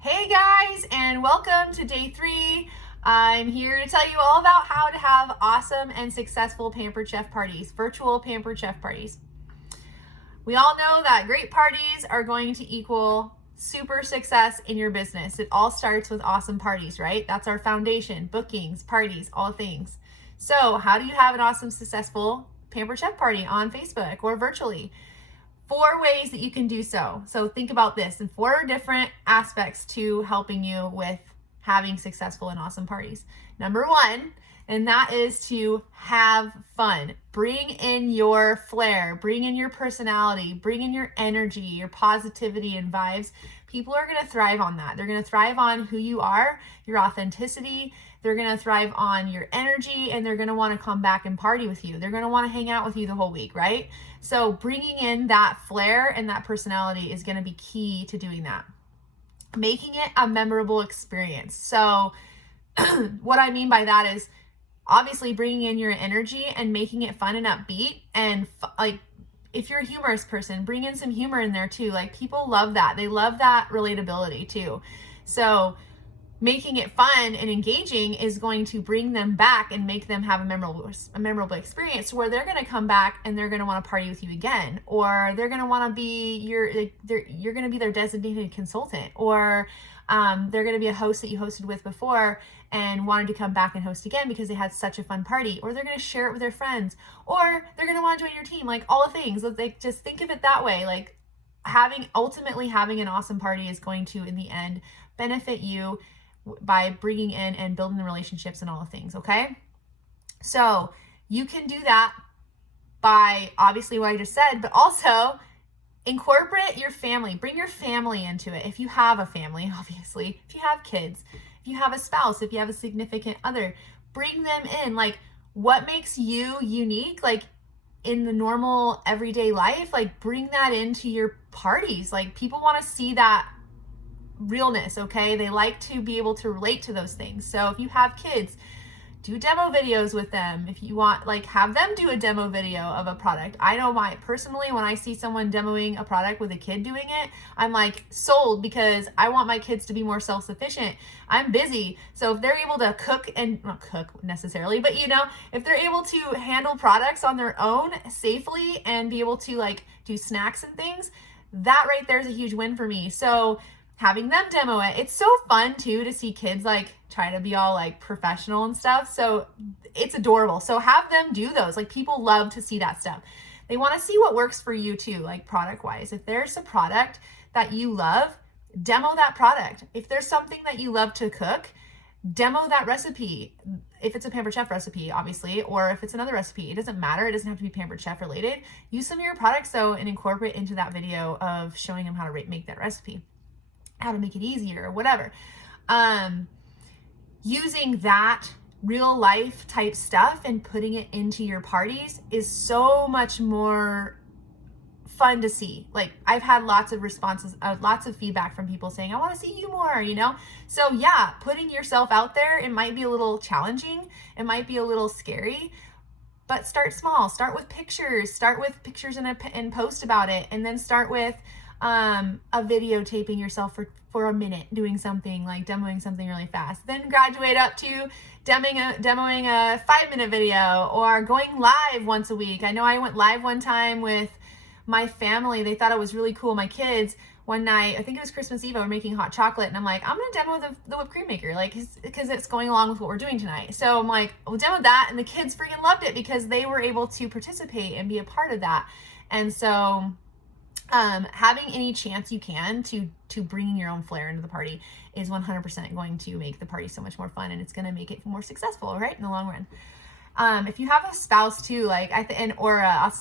Hey guys, and welcome to day 3. I'm here to tell you all about how to have awesome and successful Pampered Chef parties, virtual Pampered Chef parties. We all know that great parties are going to equal super success in your business. It all starts with awesome parties, right? That's our foundation, bookings, parties, all things. So how do you have an awesome, successful Pampered Chef party on Facebook or virtually? 4 ways that you can do so. So think about this and 4 different aspects to helping you with having successful and awesome parties. Number 1, and that is to have fun. Bring in your flair, bring in your personality, bring in your energy, your positivity and vibes. People are going to thrive on that. They're going to thrive on who you are, your authenticity. They're going to thrive on your energy, and they're going to want to come back and party with you. They're going to want to hang out with you the whole week, right? So bringing in that flair and that personality is going to be key to doing that. Making it a memorable experience. So what I mean by that is obviously bringing in your energy and making it fun and upbeat. And like, if you're a humorous person, bring in some humor in there too. Like, people love that. They love that relatability too. So making it fun and engaging is going to bring them back and make them have a memorable experience where they're going to come back and they're going to want to party with you again, or they're going to want to be you're going to be their designated consultant, or they're going to be a host that you hosted with before and wanted to come back and host again because they had such a fun party, or they're going to share it with their friends, or they're going to want to join your team. Like, all the things. Like, just think of it that way. Like, ultimately having an awesome party is going to, in the end, benefit you by bringing in and building the relationships and all the things, okay? So you can do that by obviously what I just said, but also incorporate your family. Bring your family into it. If you have a family, obviously, if you have kids, if you have a spouse, if you have a significant other, bring them in. Like, what makes you unique, like in the normal everyday life, like bring that into your parties. Like, people want to see that realness, okay? They like to be able to relate to those things. So if you have kids, do demo videos with them. If you want, like, have them do a demo video of a product. I know personally, when I see someone demoing a product with a kid doing it, I'm like sold, because I want my kids to be more self-sufficient. I'm busy. So if they're able to cook, and not cook necessarily, but if they're able to handle products on their own safely and be able to like do snacks and things, that right there is a huge win for me. So having them demo it. It's so fun too to see kids like try to be all like professional and stuff. So it's adorable. So have them do those. Like, people love to see that stuff. They want to see what works for you too, like product wise. If there's a product that you love, demo that product. If there's something that you love to cook, demo that recipe. If it's a Pampered Chef recipe, obviously, or if it's another recipe, it doesn't matter. It doesn't have to be Pampered Chef related. Use some of your products though and incorporate into that video of showing them how to make that recipe, how to make it easier, or whatever. Using that real life type stuff and putting it into your parties is so much more fun to see. Like, I've had lots of responses, lots of feedback from people saying, I want to see you more, So yeah, putting yourself out there, it might be a little challenging. It might be a little scary, but start small. Start with pictures and post about it. And then start with a videotaping yourself for a minute, doing something, like demoing something really fast. Then graduate up to demoing a 5-minute video, or going live once a week. I know I went live one time with my family. They thought it was really cool. My kids, one night, I think it was Christmas Eve, I were making hot chocolate, and I'm like, I'm gonna demo the whipped cream maker, like, because it's going along with what we're doing tonight. So I'm like, we'll demo that, and the kids freaking loved it because they were able to participate and be a part of that. And so having any chance you can to bringing your own flair into the party is 100% going to make the party so much more fun, and it's going to make it more successful, right, in the long run. If you have a spouse too, like or a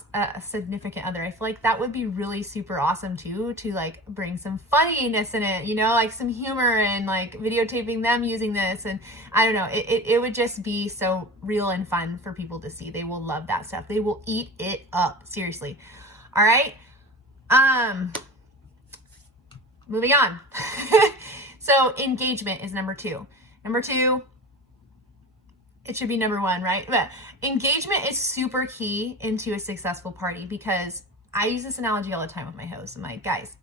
significant other, I feel like that would be really super awesome too, to like bring some funniness in it, like some humor, and like videotaping them using this. And I don't know, it would just be so real and fun for people to see. They will love that stuff. They will eat it up, seriously. All right. Moving on. So engagement is number 2. Number 2, it should be number 1, right? But engagement is super key into a successful party, because I use this analogy all the time with my hosts. I'm like, guys,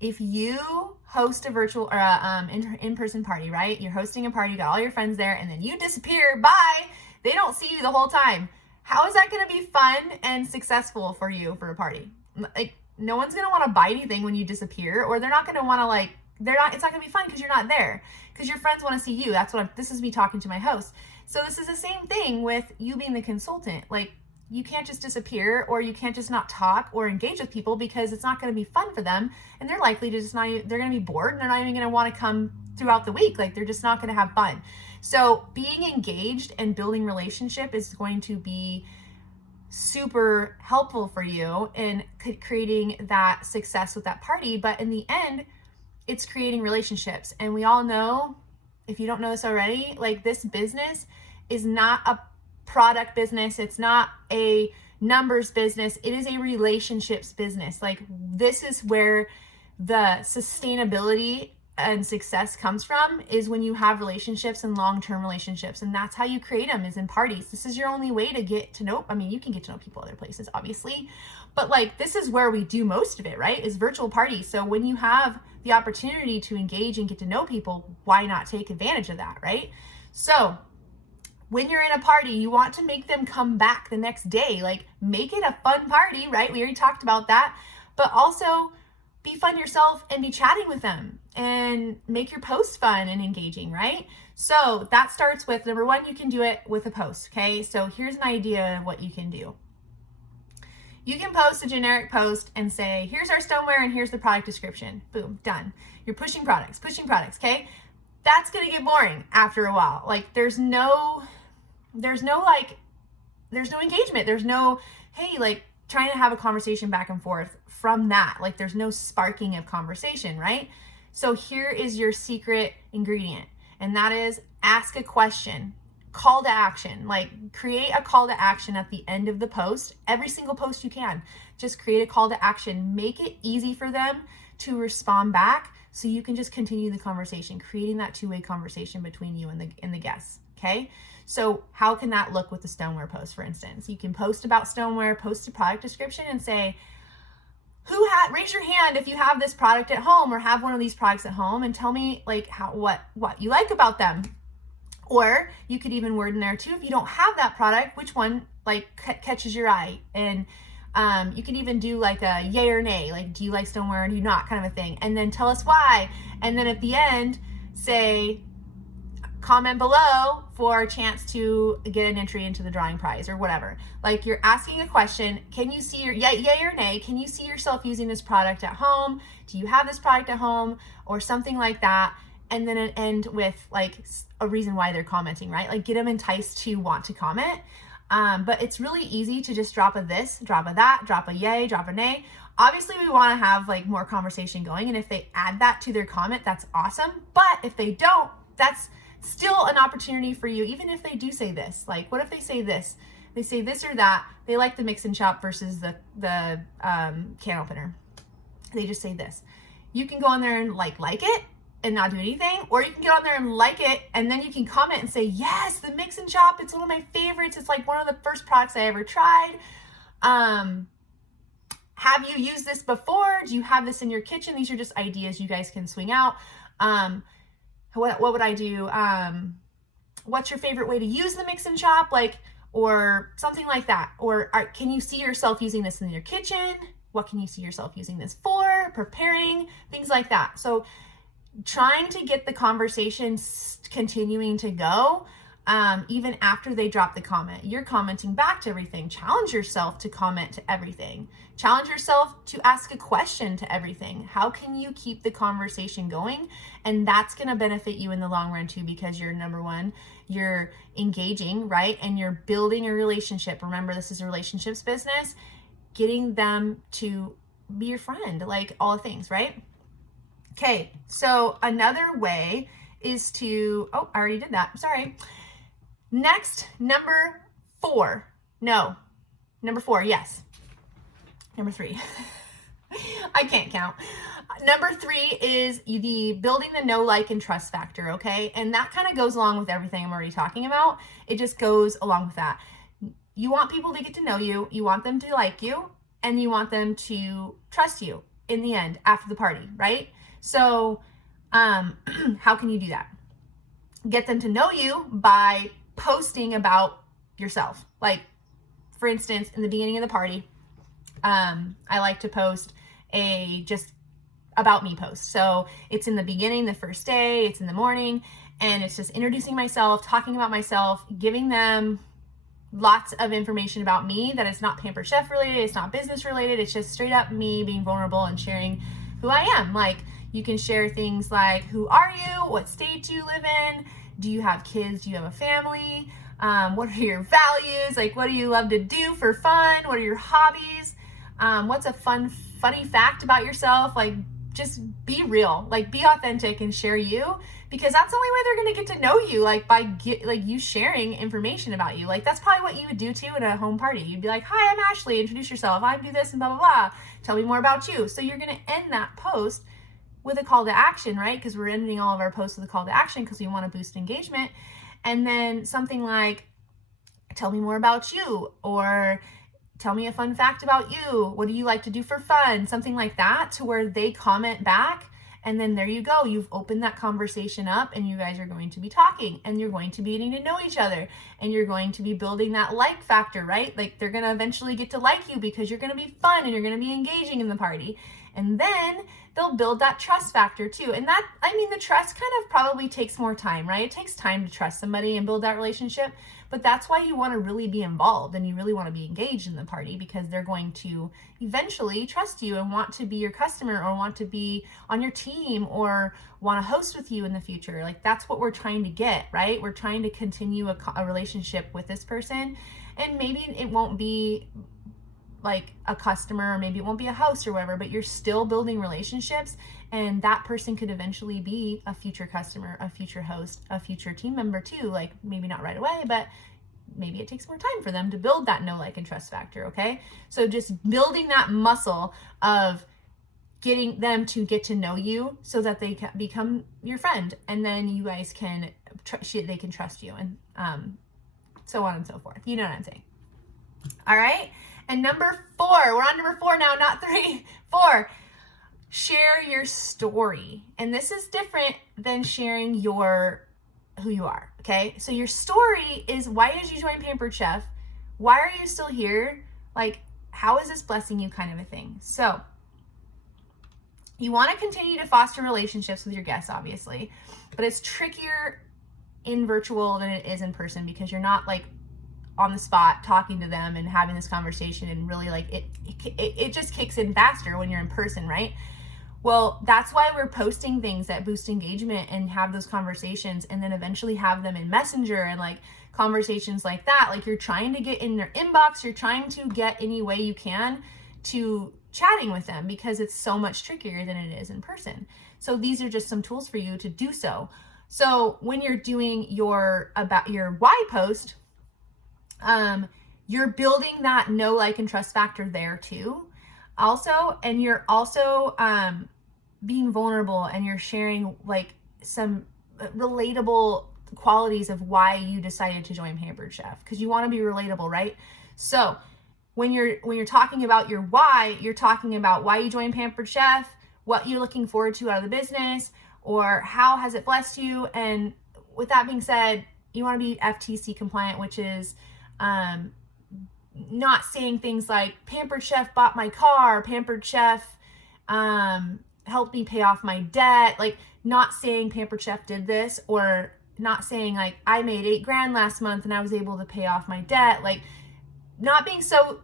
If you host a virtual or in-person party, right? You're hosting a party, you got all your friends there, and then you disappear, bye. They don't see you the whole time. How is that going to be fun and successful for you for a party? Like, no one's going to want to buy anything when you disappear, or they're not going to want to it's not going to be fun because you're not there, because your friends want to see you. This is me talking to my host. So this is the same thing with you being the consultant. Like, you can't just disappear, or you can't just not talk or engage with people, because it's not going to be fun for them, and they're likely to they're going to be bored, and they're not even going to want to come throughout the week. Like, they're just not going to have fun. So being engaged and building relationship is going to be super helpful for you in creating that success with that party. But in the end, it's creating relationships. And we all know, if you don't know this already, like, this business is not a product business. It's not a numbers business. It is a relationships business. Like, this is where the sustainability and success comes from, is when you have relationships and long-term relationships. And that's how you create them, is in parties. This is your only way to get to know, you can get to know people other places, obviously, but like, this is where we do most of it, right? Is virtual parties. So when you have the opportunity to engage and get to know people, why not take advantage of that, right? So when you're in a party, you want to make them come back the next day. Like, make it a fun party, right? We already talked about that. But also be fun yourself and be chatting with them, and make your post fun and engaging, right? So that starts with, number one, you can do it with a post, okay? So here's an idea of what you can do. You can post a generic post and say, here's our stoneware and here's the product description. Boom, done. You're pushing products, okay? That's gonna get boring after a while. Like, there's no engagement. There's no, hey, like, trying to have a conversation back and forth from that. Like, there's no sparking of conversation, right? So here is your secret ingredient, and that is ask a question. Call to action. Like, create a call to action at the end of the post. Every single post you can, just create a call to action. Make it easy for them to respond back, so you can just continue the conversation, creating that two-way conversation between you and the guests. Okay, so how can that look with the stoneware post, for instance? You can post about stoneware, post a product description, and say, raise your hand if you have this product at home, or have one of these products at home, and tell me, like, what you like about them. Or you could even word in there too, if you don't have that product, which one like catches your eye. And you can even do like a yay or nay, like, do you like stoneware or do you not, kind of a thing, and then tell us why. And then at the end, say, comment below for a chance to get an entry into the drawing prize, or whatever. Like, you're asking a question. Can you see yay or nay? Can you see yourself using this product at home? Do you have this product at home? Or something like that. And then it end with like a reason why they're commenting, right? Like, get them enticed to want to comment. But it's really easy to just drop a this, drop a that, drop a yay, drop a nay. Obviously, we want to have like more conversation going. And if they add that to their comment, that's awesome. But if they don't, that's still an opportunity for you. Even if they do say this, like, what if they say this? They say this or that. They like the mix and chop versus the can opener. They just say this. You can go on there and like it and not do anything, or you can get on there and like it, and then you can comment and say, yes, the mix and chop, it's one of my favorites. It's like one of the first products I ever tried. Have you used this before? Do you have this in your kitchen? These are just ideas you guys can swing out. What would I do? What's your favorite way to use the mix and chop? Like, or something like that. Or can you see yourself using this in your kitchen? What can you see yourself using this for? Preparing, things like that. So trying to get the conversation continuing to go, even after they drop the comment. You're commenting back to everything. Challenge yourself to comment to everything. Challenge yourself to ask a question to everything. How can you keep the conversation going? And that's going to benefit you in the long run too, because you're, number one, you're engaging, right? And you're building a relationship. Remember, this is a relationships business. Getting them to be your friend, like all the things, right? Okay, so another way is to, I already did that, sorry. Next, number four, yes. Number three, I can't count. Number three is the building the know, like, and trust factor, okay? And that kind of goes along with everything I'm already talking about. It just goes along with that. You want people to get to know you, you want them to like you, and you want them to trust you. in the end after the party, right? So how can you do that? Get them to know you by posting about yourself. Like, for instance, in the beginning of the party, I like to post a just about me post. So it's in the beginning, the first day, it's in the morning, and it's just introducing myself, talking about myself, giving them lots of information about me that is not Pampered Chef related, it's not business related, it's just straight up me being vulnerable and sharing who I am. Like, you can share things like, who are you? What state do you live in? Do you have kids? Do you have a family? What are your values? Like, what do you love to do for fun? What are your hobbies? What's a funny fact about yourself? Like, just be real, like be authentic and share you, because that's the only way they're going to get to know you, like by you sharing information about you. Like, that's probably what you would do too at a home party. You'd be like, hi, I'm Ashley, introduce yourself, I do this and blah, blah, blah. Tell me more about you. So you're going to end that post with a call to action, right? Because we're ending all of our posts with a call to action because we want to boost engagement. And then something like, tell me more about you, or tell me a fun fact about you. What do you like to do for fun? Something like that, to where they comment back. And then there you go. You've opened that conversation up, and you guys are going to be talking, and you're going to be getting to know each other, and you're going to be building that like factor, right? Like, they're going to eventually get to like you because you're going to be fun and you're going to be engaging in the party. And then they'll build that trust factor too. And that, I mean, the trust kind of probably takes more time, right? It takes time to trust somebody and build that relationship. But that's why you want to really be involved and you really want to be engaged in the party, because they're going to eventually trust you and want to be your customer or want to be on your team or want to host with you in the future. Like, that's what we're trying to get, right? We're trying to continue a relationship with this person. And maybe it won't be like a customer, or maybe it won't be a host or whatever, but you're still building relationships, and that person could eventually be a future customer, a future host, a future team member too. Like, maybe not right away, but maybe it takes more time for them to build that know, like, and trust factor. Okay, so just building that muscle of getting them to get to know you so that they can become your friend, and then you guys can they can trust you, and so on and so forth. You know what I'm saying? All right. And number 4, we're on number 4 now, not 3, 4, share your story. And this is different than sharing who you are, okay? So your story is, why did you join Pampered Chef? Why are you still here? Like, how is this blessing you, kind of a thing? So you want to continue to foster relationships with your guests, obviously, but it's trickier in virtual than it is in person, because you're not like on the spot talking to them and having this conversation, and really like it just kicks in faster when you're in person, right? Well, that's why we're posting things that boost engagement and have those conversations, and then eventually have them in Messenger and like conversations like that. Like, you're trying to get in their inbox, you're trying to get any way you can to chatting with them, because it's so much trickier than it is in person. So these are just some tools for you to do so. So when you're doing your why post, you're building that know, like, and trust factor there too. Also, and you're also being vulnerable, and you're sharing like some relatable qualities of why you decided to join Pampered Chef, because you want to be relatable, right? So when you're talking about your why, you're talking about why you joined Pampered Chef, what you're looking forward to out of the business, or how has it blessed you. And with that being said, you want to be FTC compliant, which is not saying things like Pampered Chef bought my car, Pampered Chef helped me pay off my debt. Like, not saying Pampered Chef did this, or not saying like I made $8,000 last month and I was able to pay off my debt. Like, not being so,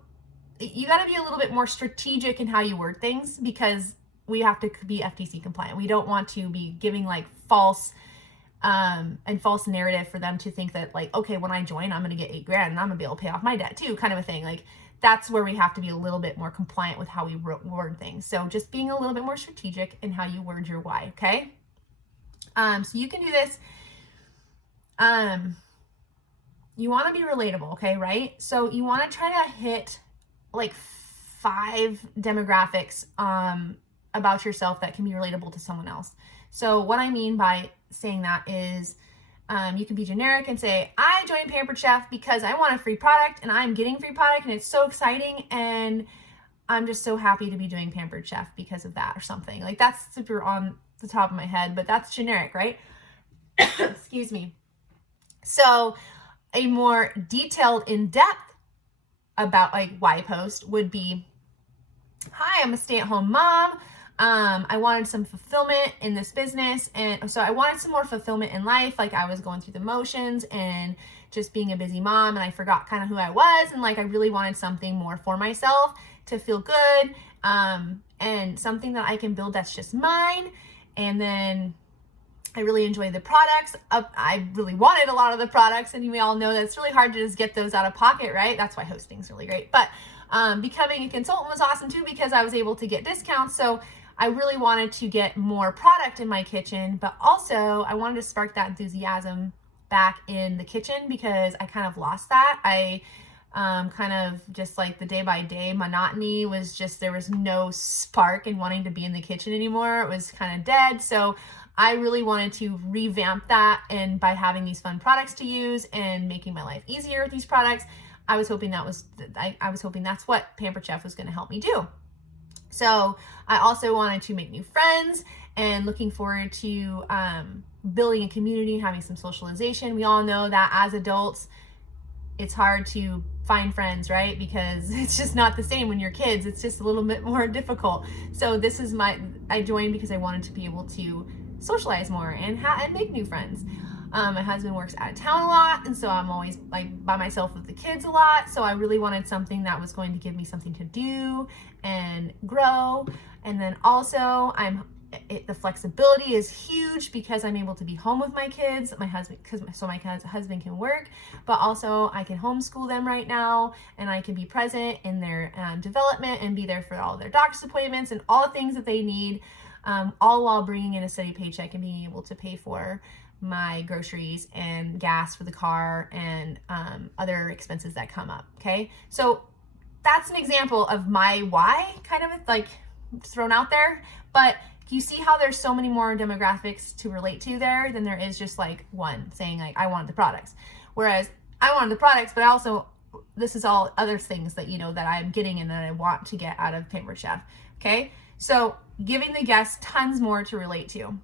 you got to be a little bit more strategic in how you word things, because we have to be FTC compliant. We don't want to be giving like false narrative for them to think that like, okay, when I join, I'm going to get $8,000 and I'm gonna be able to pay off my debt too, kind of a thing. Like, that's where we have to be a little bit more compliant with how we word things. So just being a little bit more strategic in how you word your why. Okay. So you can do this. You want to be relatable. Okay. Right. So you want to try to hit like 5 demographics, about yourself that can be relatable to someone else. So what I mean by saying that is, you can be generic and say, I joined Pampered Chef because I want a free product and I'm getting free product and it's so exciting, and I'm just so happy to be doing Pampered Chef because of that or something. Like that's super on the top of my head, but that's generic, right? Excuse me. So a more detailed, in-depth about like why post would be, hi, I'm a stay-at-home mom. I wanted some fulfillment in this business. And so I wanted some more fulfillment in life. Like I was going through the motions and just being a busy mom, and I forgot kind of who I was. And like, I really wanted something more for myself to feel good. And something that I can build that's just mine. And then I really enjoy the products. I really wanted a lot of the products, and we all know that it's really hard to just get those out of pocket, right? That's why hosting's really great. But becoming a consultant was awesome too, because I was able to get discounts. So I really wanted to get more product in my kitchen, but also I wanted to spark that enthusiasm back in the kitchen, because I kind of lost that. I kind of just like the day by day monotony was just, there was no spark in wanting to be in the kitchen anymore. It was kind of dead. So I really wanted to revamp that, and by having these fun products to use and making my life easier with these products, I was hoping that was, I was hoping that's what Pampered Chef was going to help me do. So I also wanted to make new friends, and looking forward to building a community, having some socialization. We all know that as adults, it's hard to find friends, right? Because it's just not the same when you're kids. It's just a little bit more difficult. So this is I joined because I wanted to be able to socialize more and make new friends. My husband works out of town a lot, and so I'm always like by myself with the kids a lot. So I really wanted something that was going to give me something to do and grow. And then also the flexibility is huge, because I'm able to be home with my kids, my husband can work, but also I can homeschool them right now, and I can be present in their development and be there for all their doctor's appointments and all the things that they need, all while bringing in a steady paycheck and being able to pay for my groceries and gas for the car and other expenses that come up. Okay, so that's an example of my why, kind of like thrown out there. But you see how there's so many more demographics to relate to there than there is just like one saying like, I wanted the products. Whereas I wanted the products, but also this is all other things that, you know, that I'm getting and that I want to get out of Pampered Chef. Okay, so giving the guests tons more to relate to.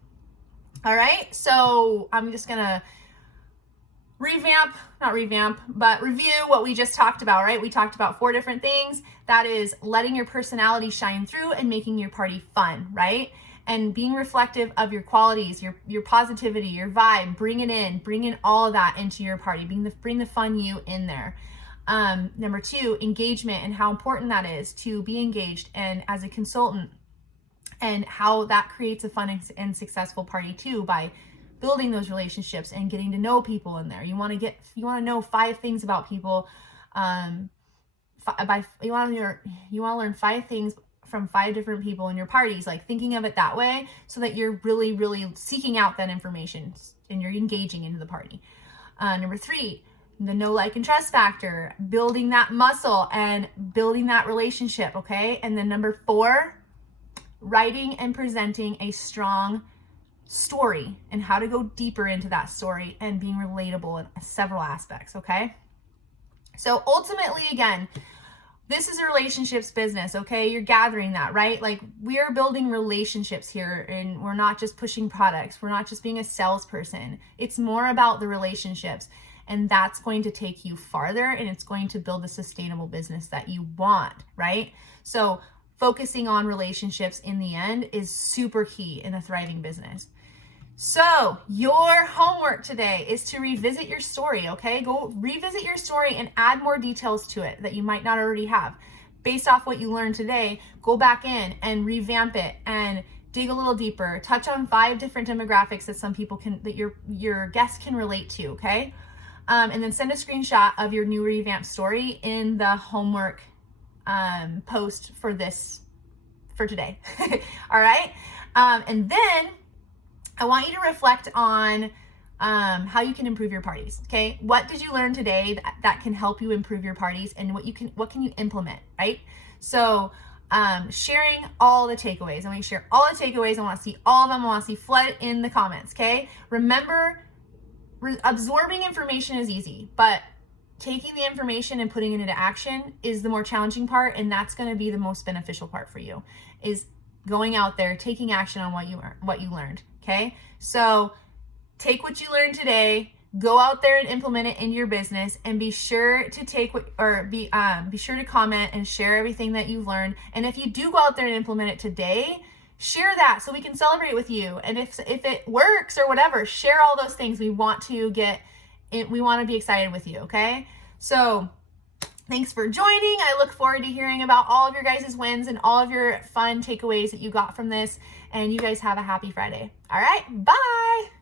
All right, so I'm just gonna review what we just talked about, right? We talked about 4 different things. That is letting your personality shine through and making your party fun, right? And being reflective of your qualities, your positivity, your vibe, bring in all of that into your party, bring the fun you in there. Number 2, engagement, and how important that is to be engaged and as a consultant, and how that creates a fun and successful party too, by building those relationships and getting to know people in there. You want to know 5 things about people. You want to learn 5 things from 5 different people in your parties, like thinking of it that way, so that you're really, really seeking out that information and you're engaging into the party. Number 3, the know, like, and trust factor, building that muscle and building that relationship. Okay. And then number 4, writing and presenting a strong story and how to go deeper into that story and being relatable in several aspects. Okay. So ultimately, again, this is a relationships business. Okay. You're gathering that, right? Like, we are building relationships here, and we're not just pushing products. We're not just being a salesperson. It's more about the relationships, and that's going to take you farther, and it's going to build a sustainable business that you want, right? So focusing on relationships in the end is super key in a thriving business. So your homework today is to revisit your story, okay? Go revisit your story and add more details to it that you might not already have. Based off what you learned today, go back in and revamp it and dig a little deeper. Touch on 5 different demographics that some people that your guests can relate to, okay? And then send a screenshot of your new revamped story in the homework post for today. All right. And then I want you to reflect on how you can improve your parties. Okay. What did you learn today that can help you improve your parties, and what can you implement? Right. So sharing all the takeaways. I want you to share all the takeaways. I want to see all of them. I want to see flood in the comments. Okay. Remember, absorbing information is easy, but taking the information and putting it into action is the more challenging part, and that's going to be the most beneficial part for you, is going out there, taking action on what you learned. Okay, so take what you learned today, go out there and implement it into your business, and be sure to be sure to comment and share everything that you've learned. And if you do go out there and implement it today, share that so we can celebrate with you. And if it works or whatever, share all those things. We want to be excited with you. Okay, so thanks for joining. I look forward to hearing about all of your guys' wins and all of your fun takeaways that you got from this. And you guys have a happy Friday. All right, bye.